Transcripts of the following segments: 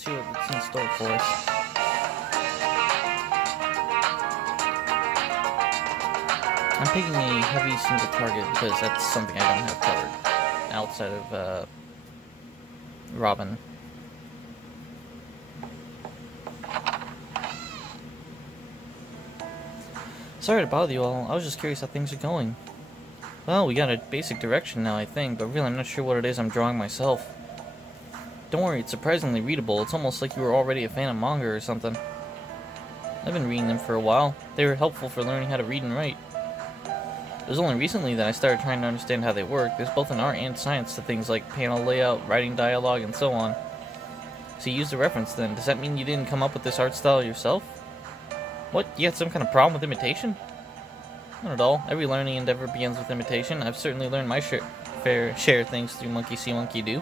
Let's see what's in store for us. I'm picking a heavy single target because that's something I don't have covered outside of Robin. Sorry to bother you all. I was just curious how things are going. Well, we got a basic direction now, I think, but really I'm not sure what it is I'm drawing myself. Don't worry, it's surprisingly readable. It's almost like you were already a fan of manga or something. I've been reading them for a while. They were helpful for learning how to read and write. It was only recently that I started trying to understand how they work. There's both an art and science to things like panel layout, writing dialogue, and so on. So you used a reference then. Does that mean you didn't come up with this art style yourself? What? You had some kind of problem with imitation? Not at all. Every learning endeavor begins with imitation. I've certainly learned my fair share of things through monkey see, monkey do.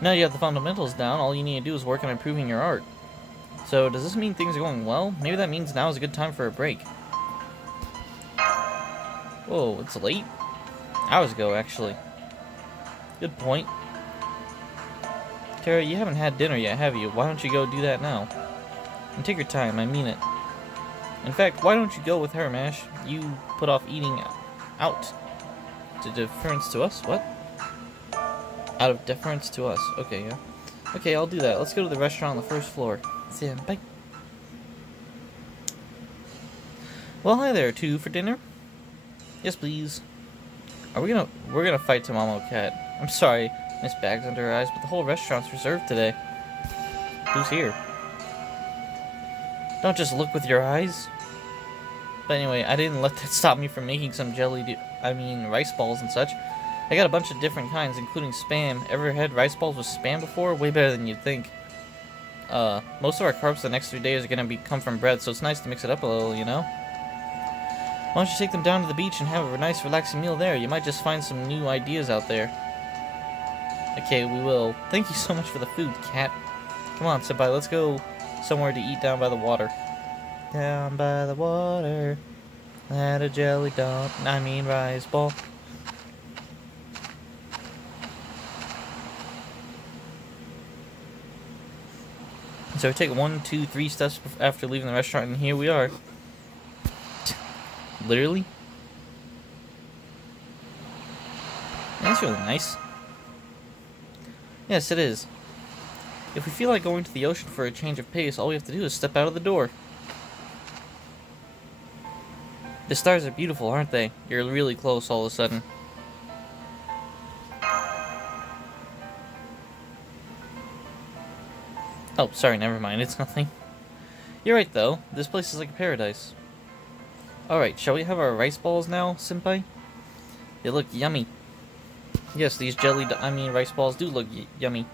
Now you have the fundamentals down, all you need to do is work on improving your art. So, does this mean things are going well? Maybe that means now is a good time for a break. Whoa, it's late? Hours ago, actually. Good point. Tara, you haven't had dinner yet, have you? Why don't you go do that now? And take your time, I mean it. In fact, why don't you go with her, Mash? You put off eating out. To deference to us? What? Out of deference to us. Okay, yeah. Okay, I'll do that. Let's go to the restaurant on the first floor. Senpai. Well, hi there. 2 for dinner? Yes, please. We're gonna fight Tamamo Cat. I'm sorry, Miss Bags under her eyes, but the whole restaurant's reserved today. Who's here? Don't just look with your eyes. But anyway, I didn't let that stop me from making some rice balls and such. I got a bunch of different kinds, including Spam. Ever had rice balls with Spam before? Way better than you'd think. Most of our carbs the next 3 days are gonna come from bread, so it's nice to mix it up a little, you know? Why don't you take them down to the beach and have a nice relaxing meal there? You might just find some new ideas out there. Okay, we will. Thank you so much for the food, Cat. Come on, Senpai, let's go somewhere to eat down by the water. Down by the water, at a jelly dump, rice ball. So we take 1, 2, 3 steps after leaving the restaurant, and here we are. Literally? That's really nice. Yes, it is. If we feel like going to the ocean for a change of pace, all we have to do is step out of the door. The stars are beautiful, aren't they? You're really close all of a sudden. Oh, sorry, never mind, it's nothing. You're right, though. This place is like a paradise. Alright, shall we have our rice balls now, Senpai? They look yummy. Yes, these rice balls do look yummy.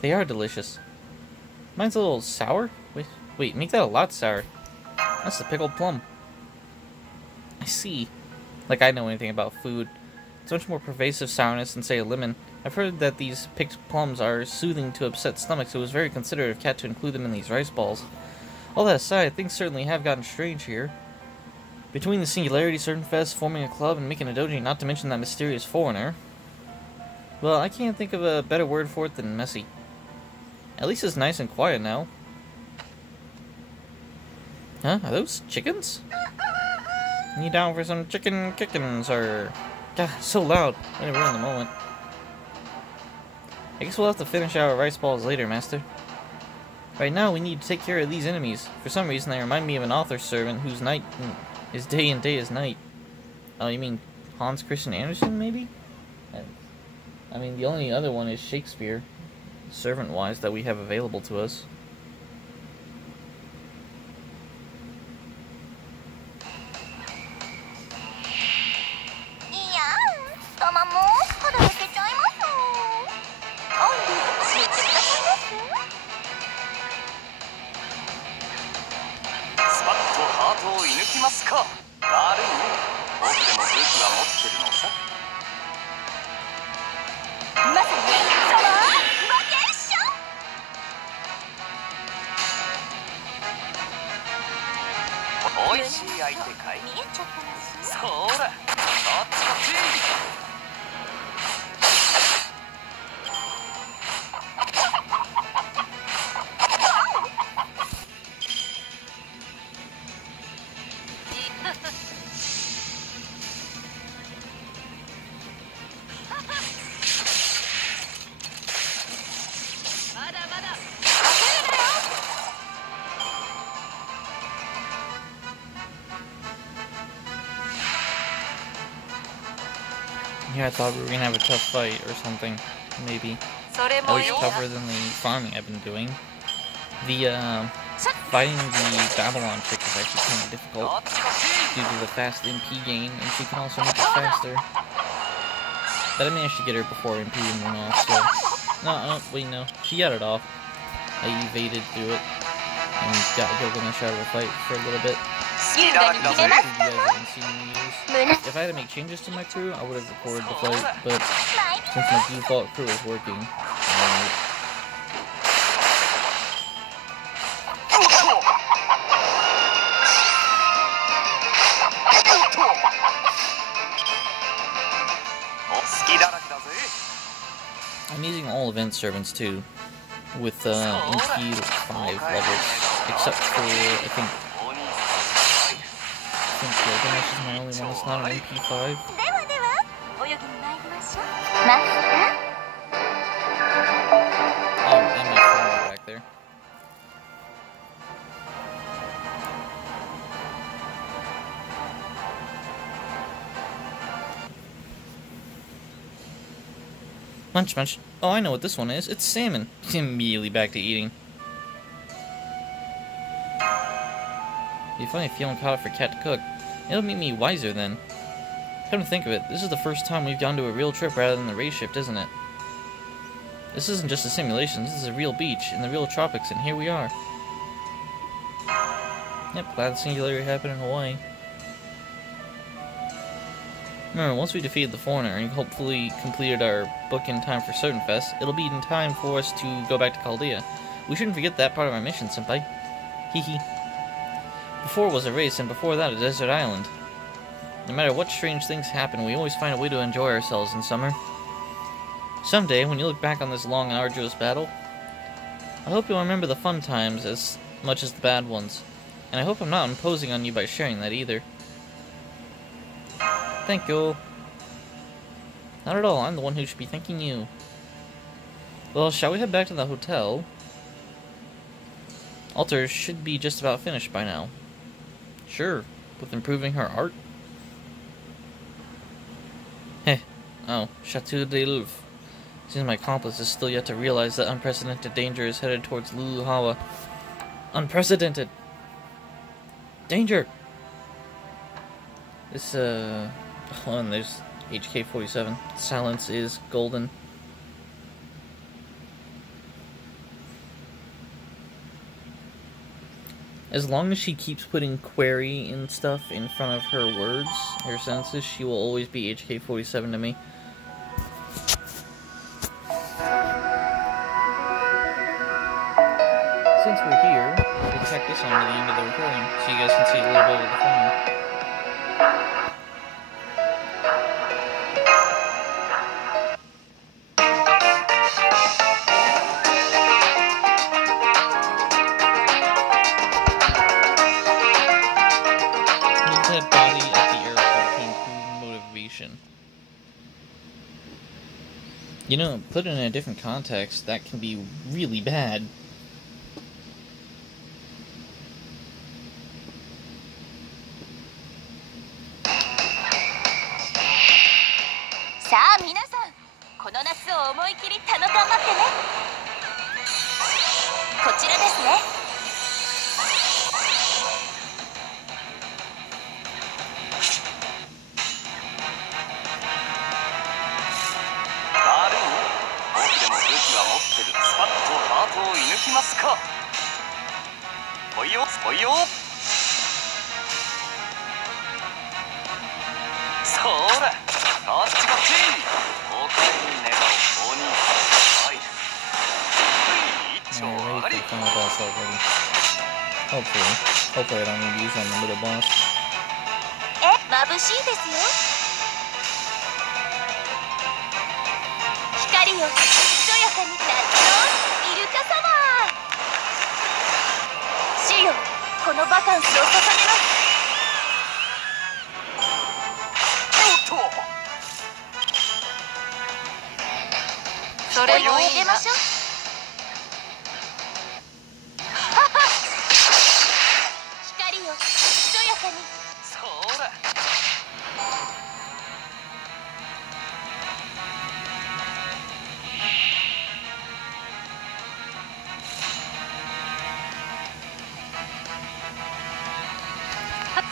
They are delicious. Mine's a little sour? Wait, make that a lot sour. That's the pickled plum. I see. Like I know anything about food. It's much more pervasive sourness than, say, a lemon. I've heard that these picked plums are soothing to upset stomachs, so it was very considerate of Cat to include them in these rice balls. All that aside, things certainly have gotten strange here. Between the Singularity, ServantFes, forming a club, and making a doji, not to mention that mysterious foreigner. Well, I can't think of a better word for it than messy. At least it's nice and quiet now. Huh? Are those chickens? You down for some chicken kickins, or... God, it's so loud. I'm gonna ruin the moment. I guess we'll have to finish our rice balls later, Master. Right now, we need to take care of these enemies. For some reason, they remind me of an author servant whose night is day and day is night. Oh, you mean Hans Christian Andersen, maybe? I mean, the only other one is Shakespeare, servant-wise, that we have available to us. Yeah, I thought we were gonna have a tough fight or something. Maybe. At least tougher than the farming I've been doing. The, fighting the Babylon chick is actually kind of difficult due to the fast MP gain, and she can also make it faster. But I managed to get her before MP went off, so... No, wait, no. She got it off. I evaded through it, and got Gilgamesh out of the fight for a little bit. If I had to make changes to my crew, I would have recorded the fight, but since my default crew is working, I'm using all event servants too, with MP 5 levels, except for, I think Gilgamesh is my only one that's not an MP 5. Oh, and my phone back there. Munch, munch. Oh, I know what this one is. It's salmon. Immediately back to eating. Be funny if you don't caught it for Cat to cook. It'll make me wiser then. Come to think of it, this is the first time we've gone to a real trip rather than the race shift, isn't it? This isn't just a simulation, this is a real beach in the real tropics, and here we are. Yep, glad the singularity happened in Hawaii. Remember, once we defeated the foreigner and hopefully completed our book in time for ServantFes, it'll be in time for us to go back to Chaldea. We shouldn't forget that part of our mission, senpai. Hee. Before was a race, and before that a desert island. No matter what strange things happen, we always find a way to enjoy ourselves in summer. Someday, when you look back on this long and arduous battle, I hope you'll remember the fun times as much as the bad ones. And I hope I'm not imposing on you by sharing that either. Thank you. Not at all, I'm the one who should be thanking you. Well, shall we head back to the hotel? Alter should be just about finished by now. Sure, with improving her art. Heh. Oh, Chateau de Louvre. Seems my accomplice is still yet to realize that unprecedented danger is headed towards Luluhawa. Unprecedented! Danger! This, oh, and there's HK-47. Silence is golden. As long as she keeps putting query and stuff in front of her words, her sentences, she will always be HK-47 to me. Since we're here, we'll tack this on to the end of the recording, so you guys can see a little bit of the phone. You know, put it in a different context, that can be really bad. Hopefully I don't need to use on the middle boss.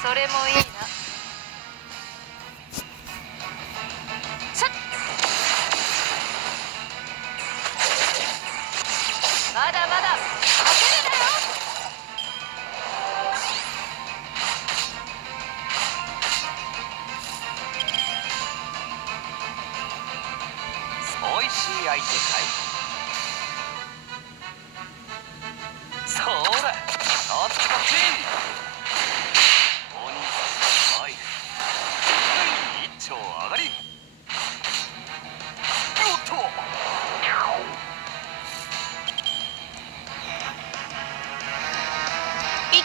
それもいいな。まだまだ負けるなよ。おいしい相手かい。そうだ、こっちこっち。お兄さん、はい。一丁上がり。おっと。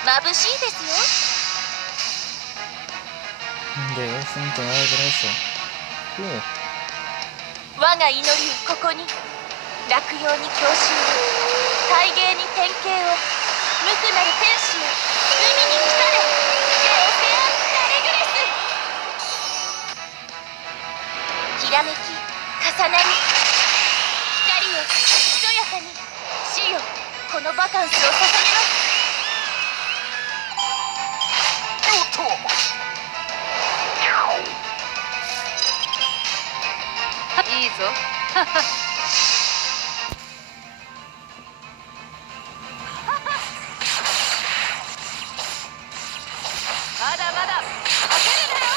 眩しいですよ。De eso, un tornado de eso. Cool. 我が祈りをここに、落葉に郷愁を、大芸に典型を、無垢なる天使よ、海に来たれ、レオセア・ダレグレス。きらめき、重なり、光よ、ひそやかに、死よ、このバカンスを捧げます。おっと。いいぞ。まだまだ負けるなよ。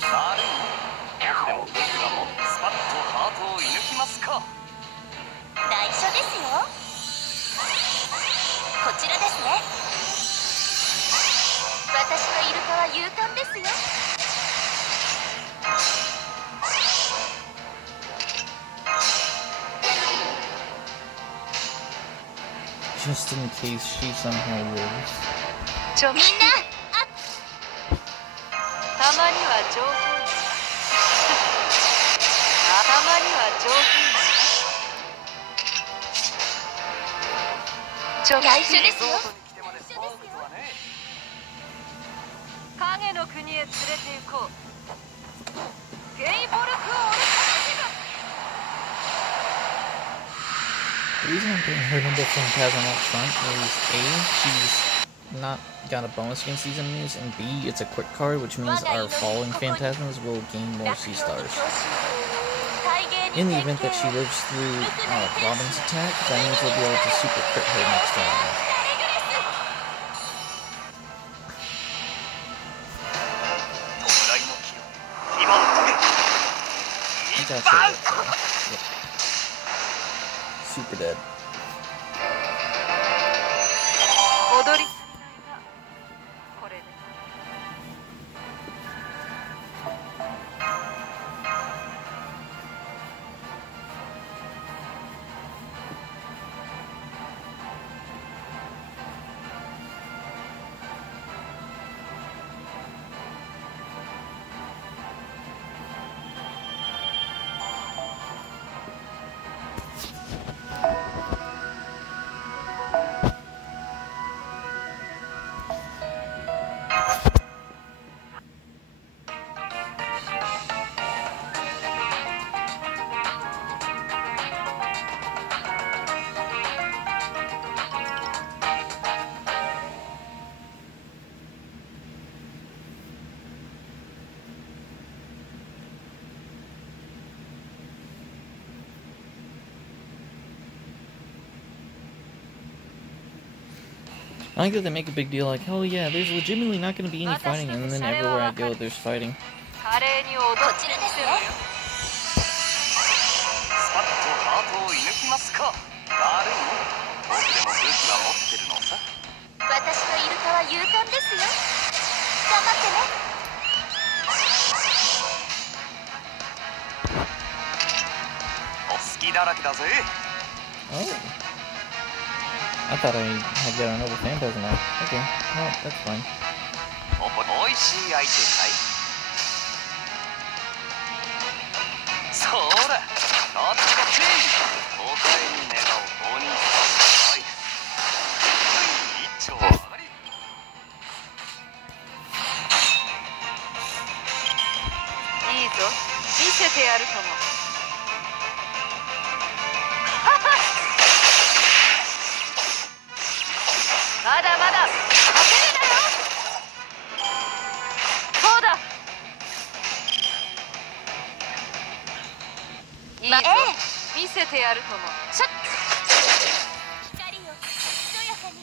悪い。でも僕らもスパッとハートを射抜きますか。内緒ですよ。こちらですね。私のイルカは勇敢ですよ。Just in case she somehow lives. みんな、たまには上品に。たまには上品に。内緒ですよ。影の国へ連れて行こう。ゲイボルク・オルタナティブ。The reason I'm putting her number Phantasm up front is A, she's not got a bonus against these enemies, and B, it's a quick card, which means our following Phantasms will gain more C stars. In the event that she lives through Robin's attack, that means we'll be able to super crit her next round. That's it. Yep. Super dead. 踊りこれです。I like that they make a big deal like, oh yeah, there's legitimately not going to be any fighting, and then everywhere I go, there's fighting. 華麗に踊ってみせろよ。スパッとハートを射抜きますか。悪いね。僕でも武器は持ってるのさ。私のイルカは勇敢ですよ。頑張ってね。お好きだらけだぜ。Oh. I thought I had got a noble Phantasm out. Okay, well, that's fine. おいしい相手かい。そうだ、こっちこっち。お互いに願うお兄さん。はい。一丁上がり。いいぞ、見せてやるか。てやるとも。シャッ。光よ、ひそやかに。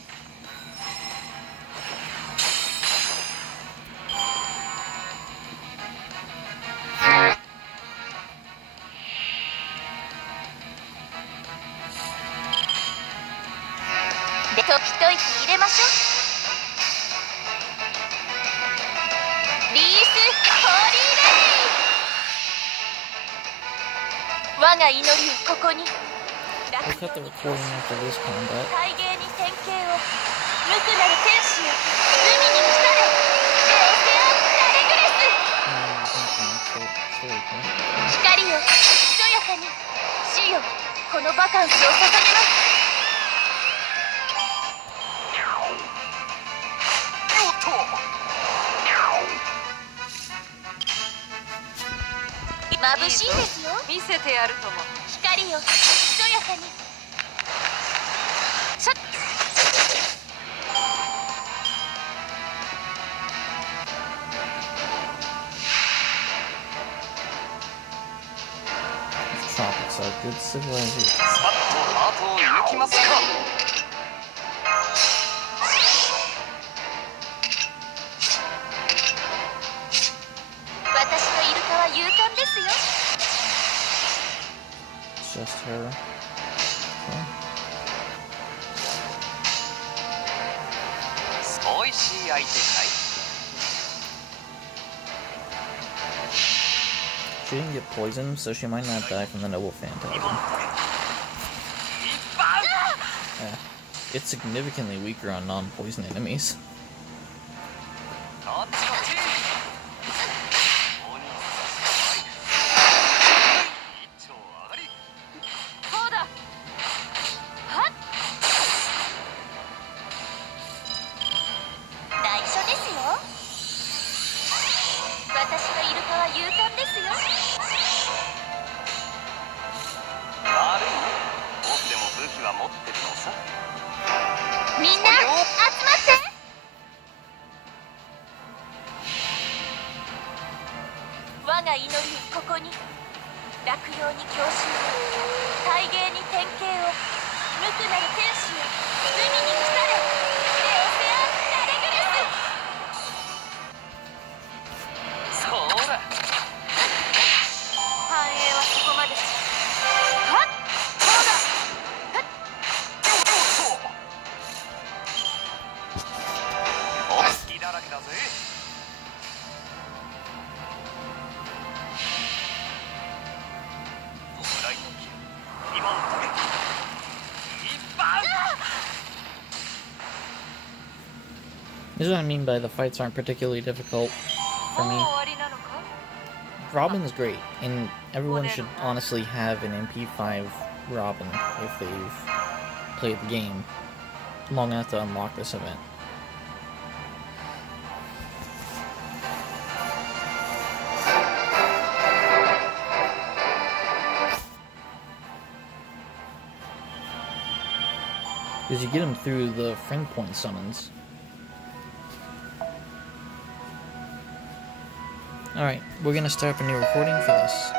で、と一息入れましょう。リース・ホーリーレイ。我が祈りをここに。 We'll cut the recording after this combat. 大芸に典型を。無垢なる天使よ、海に来たれ。レオセア・ラレグレス。光よ、ひそやかに。主よ、このバカンスを捧げます。眩しいですよ。見せてやるとも。光よ、ひそやかに。シャッ。Tropics are good civilization. スパッとハートを射抜きますか。私のイルカは勇敢ですよ。 Just her. Okay. おいしい相手かい。She didn't get poisoned, so she might not die from the Noble Phantasm. Yeah. It's significantly weaker on non-poison enemies. こっちこっち。一丁上がり。そうだ。はっ。内緒ですよ。私のイルカは勇敢ですよ。悪いね。僕でも武器は持ってるのさ。みんな集まって。我が祈りをここに。落葉に郷愁を、大芸に典型を。無垢なる天使よ、海に来たれ。レオセア・ラレグレス。そうだ。繁栄はそこまで。はっ。そうだ。お好きだらけだぜ。侍の木、2番手。1番。 This is what I mean by the fights aren't particularly difficult for もう me. 終わりなのか。 Robin's great, and everyone should honestly have an MP5 Robin if they've played the game long enough to unlock this event. Because you get them through the friend point summons. Alright, we're gonna start up a new recording for this.